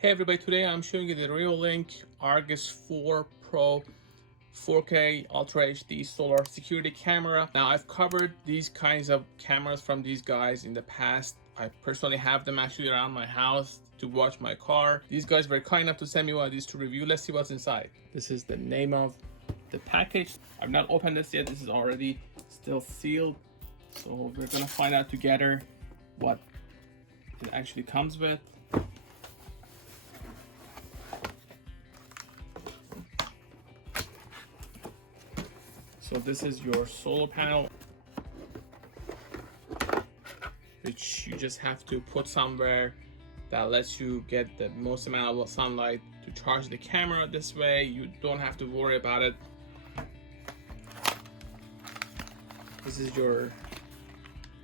Hey everybody, today I'm showing you the Reolink Argus 4 Pro 4K Ultra HD solar security camera. Now I've covered these kinds of cameras from these guys in the past. I personally have them actually around my house to watch my car. These guys were kind enough to send me one of these to review. Let's see what's inside. This is the name of the package. I've not opened this yet. This is already still sealed. So we're gonna find out together what it actually comes with. So this is your solar panel, which you just have to put somewhere that lets you get the most amount of sunlight to charge the camera. This way you don't have to worry about it. This is your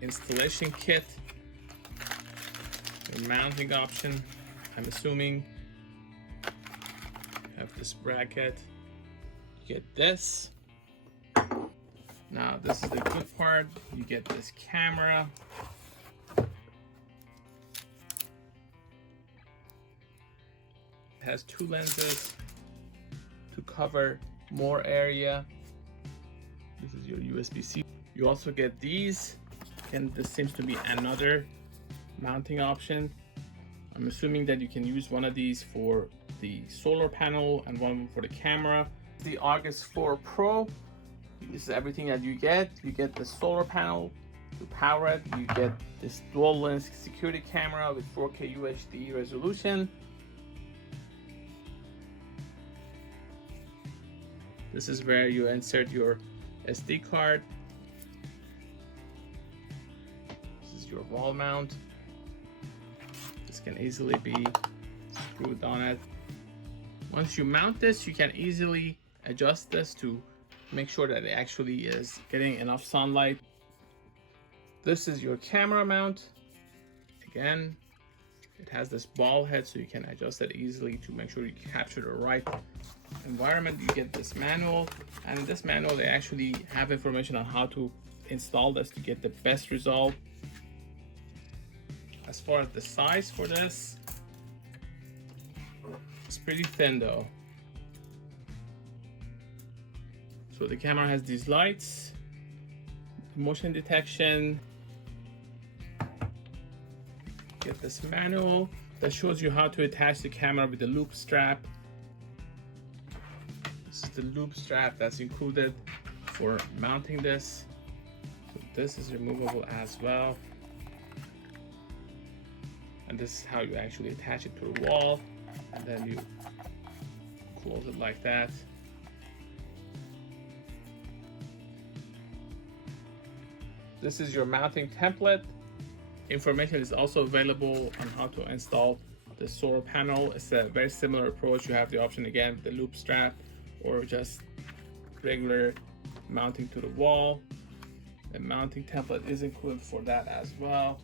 installation kit, your mounting option. I'm assuming you have this bracket. You get this. Now this is the good part, you get this camera. It has two lenses to cover more area. This is your USB-C. You also get these, and this seems to be another mounting option. I'm assuming that you can use one of these for the solar panel and one for the camera. The Argus 4 Pro. This is everything that you get. You get the solar panel to power it. You get this dual lens security camera with 4K UHD resolution. This is where you insert your SD card. This is your wall mount. This can easily be screwed on it. Once you mount this, you can easily adjust this to make sure that it actually is getting enough sunlight. This is your camera mount. Again, it has this ball head so you can adjust it easily to make sure you capture the right environment. You get this manual, and in this manual they actually have information on how to install this to get the best result. As far as the size for this, it's pretty thin though. So the camera has these lights, motion detection. Get this manual that shows you how to attach the camera with the loop strap. This is the loop strap that's included for mounting this. So this is removable as well. And this is how you actually attach it to the wall. And then you close it like that. This is your mounting template. Information is also available on how to install the solar panel. It's a very similar approach. You have the option again with the loop strap or just regular mounting to the wall. A mounting template is included for that as well.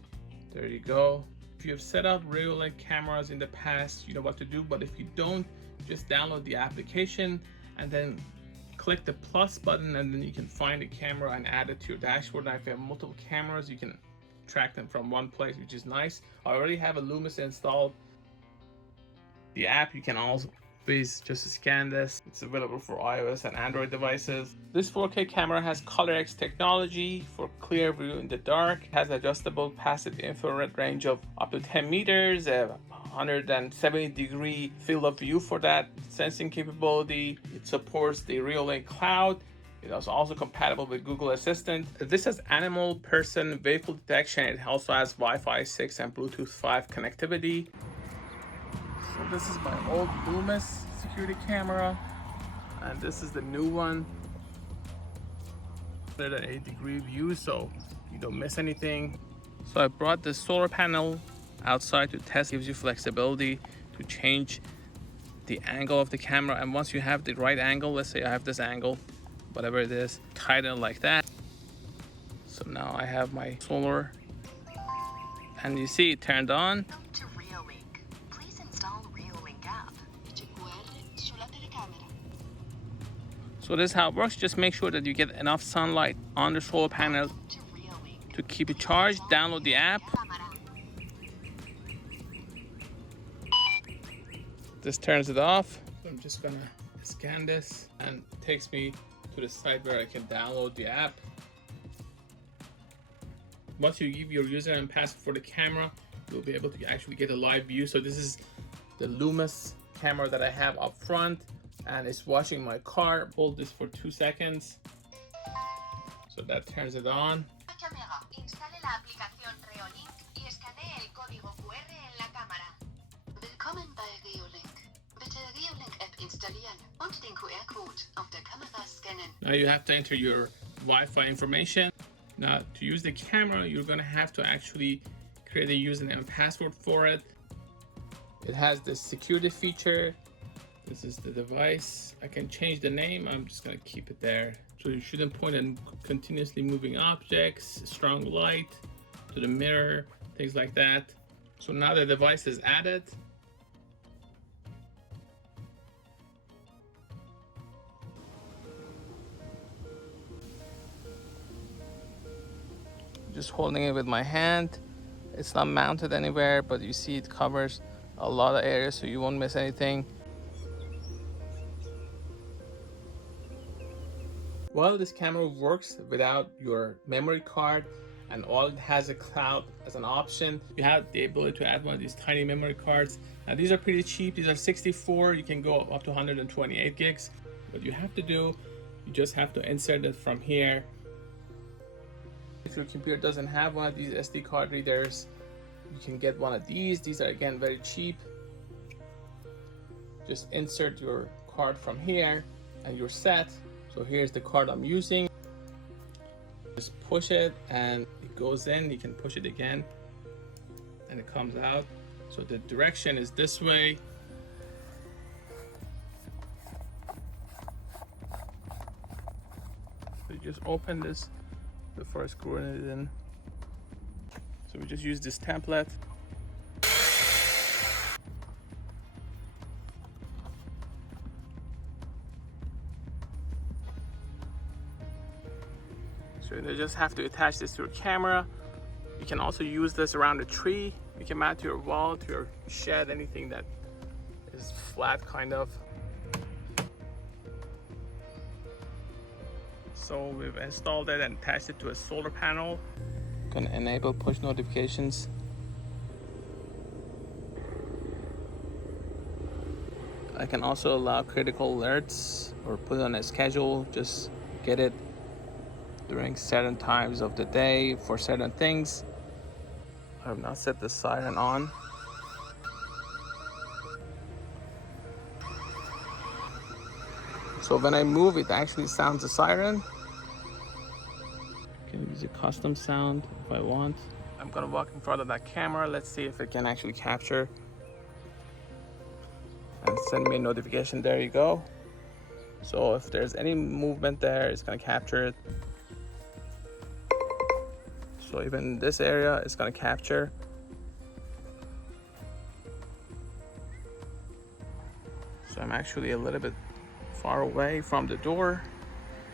There you go. If you've set up Reolink cameras in the past, you know what to do, but if you don't, just download the application and then click the plus button, and then you can find the camera and add it to your dashboard. Now if you have multiple cameras, you can track them from one place, which is nice. I already have a Loomis installed. The app, you can always just scan this. It's available for iOS and Android devices. This 4K camera has ColorX technology for clear view in the dark. It has adjustable passive infrared range of up to 10 meters, 170-degree field of view for that sensing capability. It supports the Reolink Cloud. It is also compatible with Google Assistant. This has animal, person, vehicle detection. It also has Wi-Fi 6 and Bluetooth 5 connectivity. So this is my old Loomis security camera, and this is the new one. 180-degree view, so you don't miss anything. So I brought the solar panel outside to test. Gives you flexibility to change the angle of the camera, and once you have the right angle, let's say I have this angle, whatever it is, tighten it like that. So now I have my solar, and you see it turned on. Welcome to Reolink. Please install Reolink app. So this is how it works. Just make sure that you get enough sunlight on the solar panel to keep it charged. Download the app. This turns it off. So I'm just gonna scan this and it takes me to the site where I can download the app. Once you give your username and password for the camera, you'll be able to actually get a live view. So this is the Loomis camera that I have up front and it's watching my car. Hold this for 2 seconds. So that turns it on. Cámara. Instale la aplicación Reolink y escanee el código QR en la cámara. Willkommen bei Reolink. Bitte Reolink-App installieren und den QR-Code auf der Kamera scannen. Now you have to enter your Wi-Fi information. Now to use the camera, you're gonna have to actually create a username and password for it. It has this security feature. This is the device. I can change the name. I'm just gonna keep it there. So you shouldn't point at continuously moving objects, strong light, to the mirror, things like that. So now the device is added. Just holding it with my hand. It's not mounted anywhere, but you see it covers a lot of areas, so you won't miss anything. Well, this camera works without your memory card, and all it has a cloud as an option. You have the ability to add one of these tiny memory cards. Now these are pretty cheap. These are 64. You can go up to 128 gigs. What you have to do, you just have to insert it from here. If your computer doesn't have one of these SD card readers, you can get one of these. These are again very cheap. Just insert your card from here and you're set. So here's the card I'm using. Just push it and it goes in. You can push it again and it comes out. So the direction is this way. So you just open this before screwing it in. So we just use this template. So you just have to attach this to your camera. You can also use this around a tree. You can mount to your wall, to your shed, anything that is flat kind of. So we've installed it and attached it to a solar panel. Gonna enable push notifications. I can also allow critical alerts or put it on a schedule. Just get it during certain times of the day for certain things. I have not set the siren on. So when I move, it actually sounds a siren. I can use a custom sound if I want. I'm gonna walk in front of that camera. Let's see if it can actually capture and send me a notification. There you go. So if there's any movement there, it's gonna capture it. So even this area is gonna capture. So I'm actually a little bit far away from the door.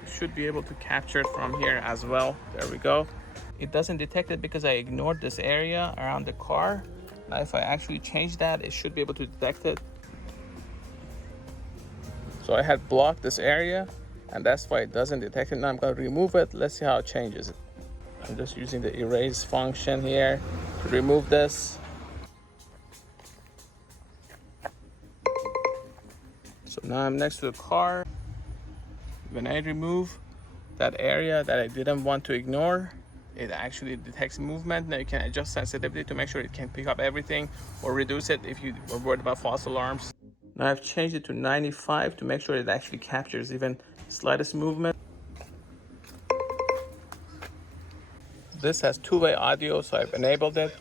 You should be able to capture it from here as well. There we go. It doesn't detect it because I ignored this area around the car. Now if I actually change that, it should be able to detect it. So I had blocked this area and that's why it doesn't detect it. Now I'm gonna remove it. Let's see how it changes it. I'm just using the erase function here to remove this. So now I'm next to the car. When I remove that area that I didn't want to ignore, it actually detects movement. Now you can adjust sensitivity to make sure it can pick up everything or reduce it if you are worried about false alarms. Now I've changed it to 95 to make sure it actually captures even slightest movement. This has two-way audio, so I've enabled it.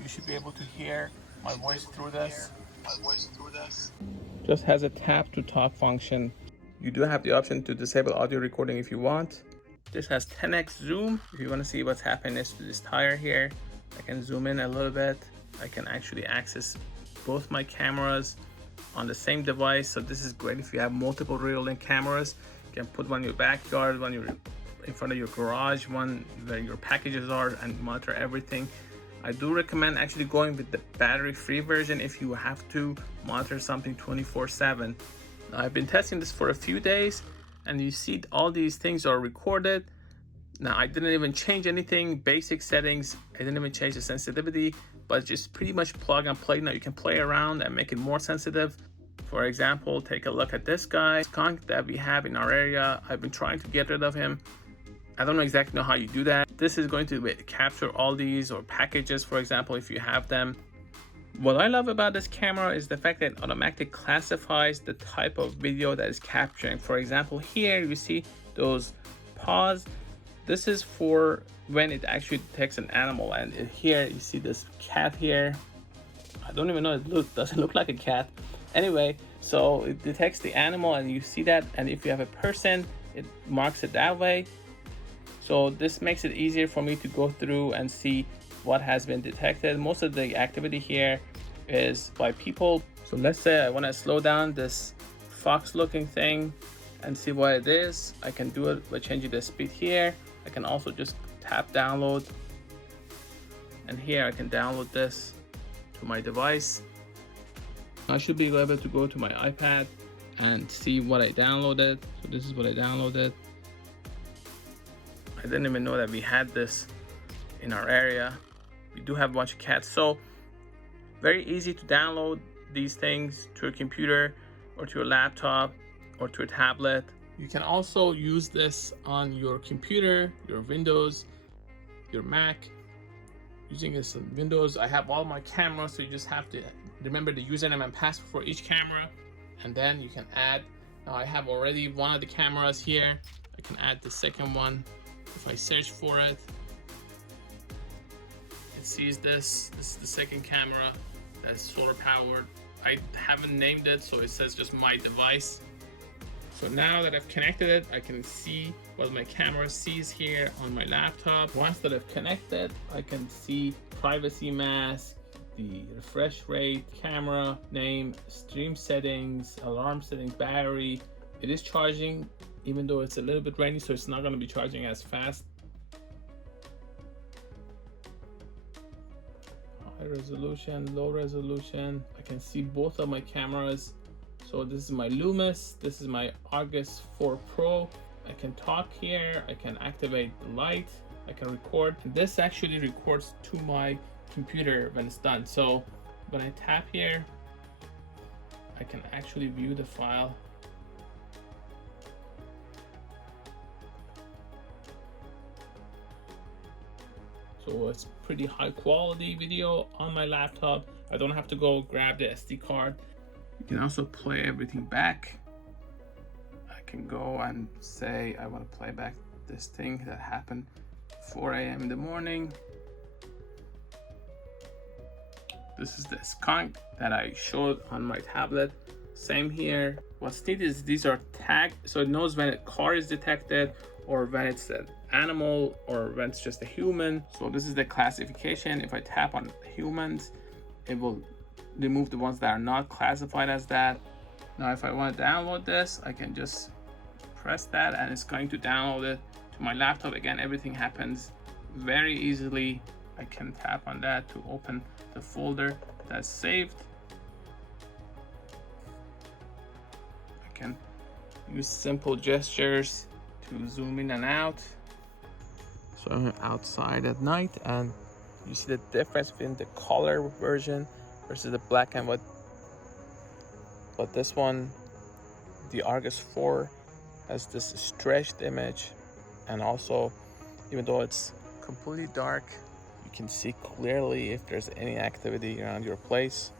You should be able to hear my voice through this. Just has a tap to talk function. You do have the option to disable audio recording if you want. This has 10x zoom. If you want to see what's happening next to this tire here, I can zoom in a little bit. I can actually access both my cameras on the same device. So this is great if you have multiple Reolink cameras. You can put one in your backyard, one in front of your garage, one where your packages are, and monitor everything. I do recommend actually going with the battery-free version if you have to monitor something 24/7. I've been testing this for a few days, and you see all these things are recorded. Now I didn't even change anything, basic settings. I didn't even change the sensitivity, but just pretty much plug and play. Now you can play around and make it more sensitive. For example, take a look at this guy, skunk that we have in our area. I've been trying to get rid of him. I don't exactly know how you do that. This is going to capture all these or packages, for example, if you have them. What I love about this camera is the fact that it automatically classifies the type of video that is capturing. For example, here you see those paws. This is for when it actually detects an animal, and here you see this cat here. I don't even know, it doesn't look like a cat. Anyway, so it detects the animal and you see that, and if you have a person, it marks it that way. So this makes it easier for me to go through and see what has been detected. Most of the activity here is by people. So let's say I want to slow down this fox looking thing and see what it is. I can do it by changing the speed here. I can also just tap download, and here I can download this to my device. I should be able to go to my iPad and see what I downloaded. So this is what I downloaded. I didn't even know that we had this in our area. We do have a bunch of cats. So very easy to download these things to a computer or to a laptop or to a tablet. You can also use this on your computer, your Windows, your Mac. Using this on Windows, I have all my cameras, so you just have to remember the username and password for each camera, and then you can add. Now I have already one of the cameras here. I can add the second one. If I search for it, it sees this. This is the second camera that's solar powered. I haven't named it, so it says just my device. So now that I've connected it, I can see what my camera sees here on my laptop. Once that I've connected, I can see privacy mask, the refresh rate, camera name, stream settings, alarm settings, battery. It is charging, even though it's a little bit rainy, so it's not going to be charging as fast. High resolution, low resolution. I can see both of my cameras. So this is my Loomis, this is my Argus 4 Pro. I can talk here, I can activate the light, I can record. And this actually records to my computer when it's done. So when I tap here, I can actually view the file. So it's pretty high quality video on my laptop. I don't have to go grab the SD card. You can also play everything back. I can go and say I want to play back this thing that happened 4 a.m. in the morning. This is the skunk that I showed on my tablet. Same here. What's neat is these are tagged, so it knows when a car is detected or when it's an animal or when it's just a human. So this is the classification. If I tap on humans, it will remove the ones that are not classified as that. Now if I want to download this, I can just press that and it's going to download it to my laptop. Again, everything happens very easily. I can tap on that to open the folder that's saved. I can use simple gestures to zoom in and out. So I'm outside at night and you see the difference between the color version versus the black and white. But this one, the Argus 4, has this stretched image, and also even though it's completely dark, you can see clearly if there's any activity around your place.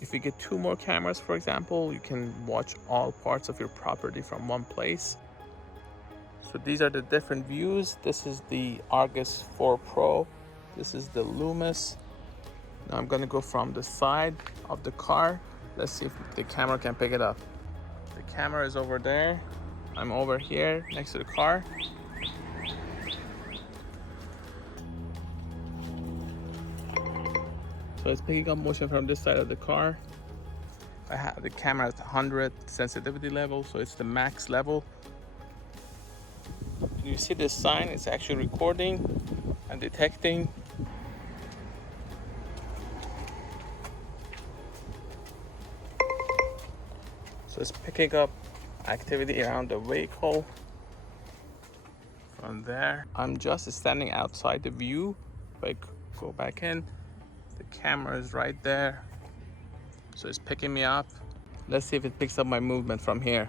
If you get 2 more cameras, for example, you can watch all parts of your property from one place. So these are the different views. This is the Argus 4 Pro. This is the Loomis. Now I'm gonna go from the side of the car. Let's see if the camera can pick it up. The camera is over there. I'm over here next to the car. So it's picking up motion from this side of the car. I have the camera at 100 sensitivity level, so it's the max level. You see this sign, it's actually recording and detecting So it's picking up activity around the vehicle. From there, I'm just standing outside the view. If I go back in, the camera is right there. So it's picking me up. Let's see if it picks up my movement from here.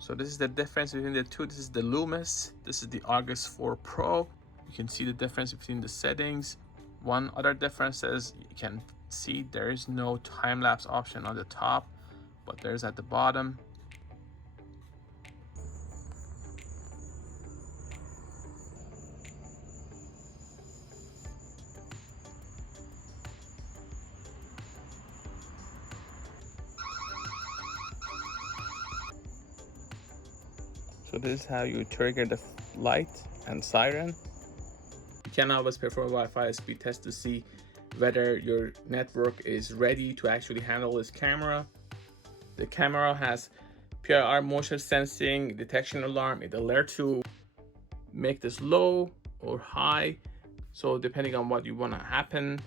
So this is the difference between the two. This is the Loomis, this is the Argus 4 Pro. You can see the difference between the settings. One other difference is you can see there is no time-lapse option on the top, but there's at the bottom. So this is how you trigger the light and siren. You can always perform Wi-Fi speed test to see whether your network is ready to actually handle this camera. The camera has PIR motion sensing, detection alarm. It alerts you make this low or high. So depending on what you want to happen.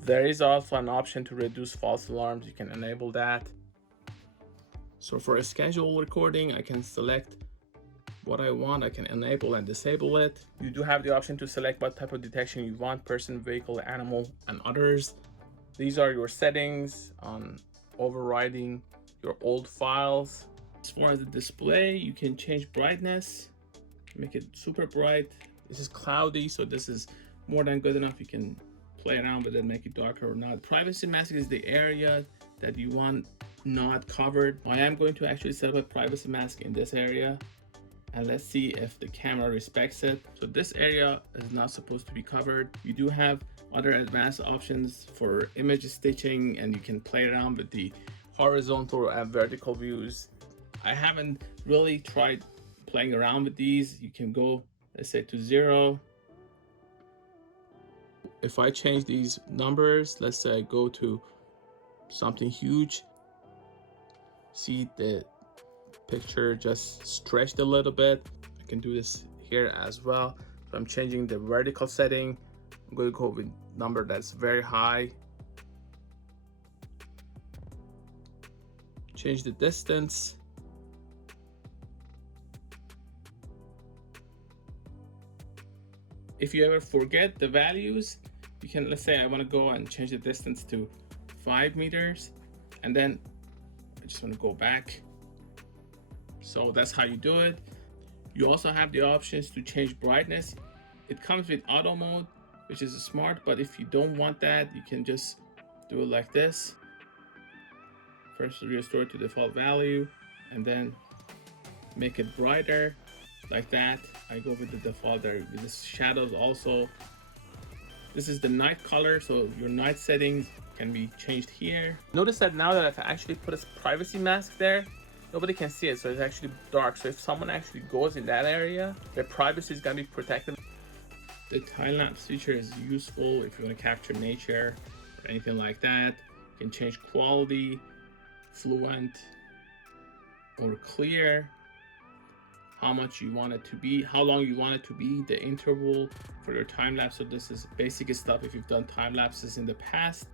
There is also an option to reduce false alarms. You can enable that. So for a schedule recording, I can select what I want. I can enable and disable it. You do have the option to select what type of detection you want: person, vehicle, animal, and others. These are your settings on overriding your old files. As far as the display, you can change brightness, make it super bright. This is cloudy, so this is more than good enough. You can play around with it, make it darker or not. Privacy mask is the area that you want not covered. I am going to actually set up a privacy mask in this area, and let's see if the camera respects it. So this area is not supposed to be covered. You do have other advanced options for image stitching, and you can play around with the horizontal and vertical views. I haven't really tried playing around with these. You can go, let's say, to 0. If I change these numbers, let's say I go to something huge, see the picture just stretched a little bit. I can do this here as well. So I'm changing the vertical setting. I'm going to go with a number that's very high. Change the distance. If you ever forget the values, you can, let's say I want to go and change the distance to 5 meters, and then I just want to go back. So that's how you do it. You also have the options to change brightness. It comes with auto mode, which is smart, but if you don't want that, you can just do it like this. First restore to default value, and then make it brighter like that. I go with the default there. With the shadows also. This is the night color, so your night settings can be changed here. Notice that now that I've actually put a privacy mask there, nobody can see it, so it's actually dark. So if someone actually goes in that area, their privacy is gonna be protected. The time-lapse feature is useful if you want to capture nature or anything like that. You can change quality, fluent or clear, how much you want it to be, how long you want it to be, the interval for your time lapse. So this is basic stuff if you've done time lapses in the past.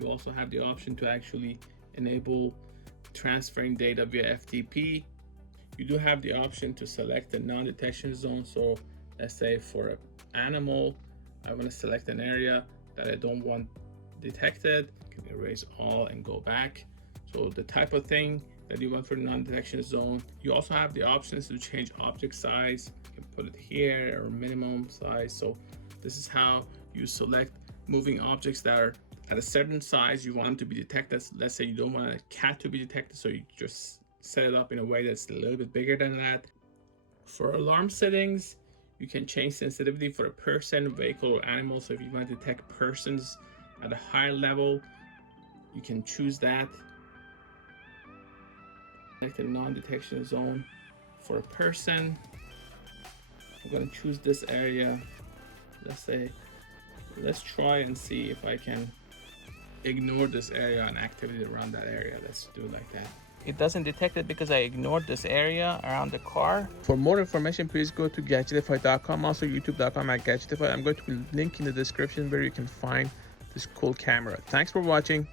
You also have the option to actually enable transferring data via FTP. You do have the option to select a non-detection zone. So let's say for an animal, I want to select an area that I don't want detected. You can erase all and go back. So the type of thing that you want for non-detection zone. You also have the options to change object size. You can put it here or minimum size. So this is how you select moving objects that are at a certain size you want them to be detected. Let's say you don't want a cat to be detected, so you just set it up in a way that's a little bit bigger than that. For alarm settings, you can change sensitivity for a person, vehicle, or animal. So if you want to detect persons at a higher level, you can choose that. Select a non-detection zone for a person. I'm going to choose this area. Let's try and see if I can ignore this area and activity around that area. Let's do it like that. It doesn't detect it because I ignored this area around the car. For more information, please go to Gadgetify.com, also youtube.com/Gadgetify. I'm going to link in the description where you can find this cool camera. Thanks for watching.